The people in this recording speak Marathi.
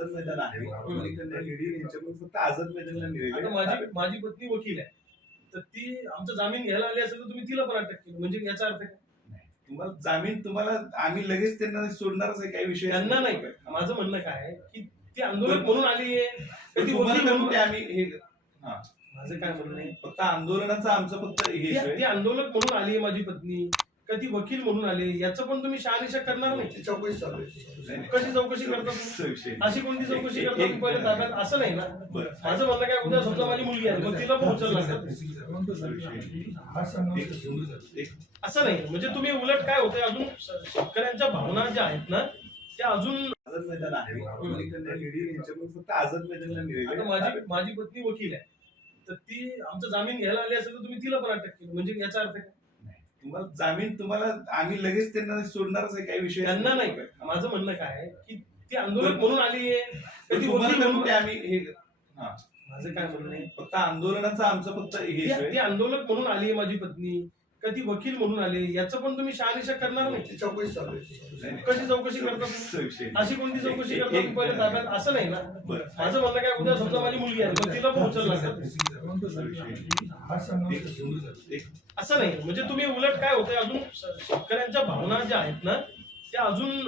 आझाद मैदान आहे. लेडी यांच्याकडून फक्त आझाद मैदानला आता माझी माझी पत्नी वकील आहे. तर ती आमचा जामीन घ्यायला आली असेल तर तुम्ही तिला पण अटक केली. म्हणजे याचा अर्थ काय? तुम्हाला जामीन तुम्हाला आम्ही लगेच त्यांना सोडणारच आहे काही विषय त्यांना नाही. माझं म्हणणं काय आहे की ती आंदोलक म्हणून आली आहे. ती तुम्हाला वकील म्हणून ते आम्ही हे माझं काय म्हणणं आहे? फक्त आंदोलनाचं आमचं फक्त हे. ती आंदोलक म्हणून आली आहे माझी पत्नी. का ती वकील म्हणून आले याचं पण तुम्ही शहानिशा करणार नाही. चौकशी चालू आहे. कशी चौकशी करता तुम्ही. अशी कोणती चौकशी करता एक- तुम्ही? पहिले ताब्यात असं नाही ना. माझं म्हणणं काय उद्या समजा माझी मुलगी आहे मग तिला पण उचलला असा नाही. म्हणजे तुम्ही उलट काय होतंय अजून शेतकऱ्यांच्या भावना ज्या आहेत ना त्या अजून आझाद मैदान आहे. पलीकडल्या लेडी यांच्याकडून फक्त आझाद मैदानला आता माझी माझी पत्नी वकील आहे. तर ती आमचा जामीन घ्यायला आली असेल तर तुम्ही तिला पण अटक केली. म्हणजे याचा अर्थ काय? तुम्हाला जामीन तुम्हाला आम्ही लगेच त्यांना सोडणारच आहे काही विषय त्यांना नाही. माझं म्हणणं काय आहे की ती आंदोलक म्हणून आली आहे. आम्ही हे माझं काय म्हणणं आहे? फक्त आंदोलनाचं आमचं फक्त हे आंदोलक म्हणून आली आहे माझी पत्नी. का ती वकील म्हणून आले याचं पण तुम्ही शहानिशा करणार नाही चौकशी चालू आहे. कशी चौकशी करता तुम्ही. अशी कोणती चौकशी करता तुम्ही पहिले ताब्यात असं नाही ना. माझं म्हणणं काय उद्या समजा माझी मुलगी आहे तिला पण उचलला असा नाही. असं म्हणजे तुम्ही उलट काय होतंय अजून शेतकऱ्यांच्या भावना ज्या आहेत ना त्या अजून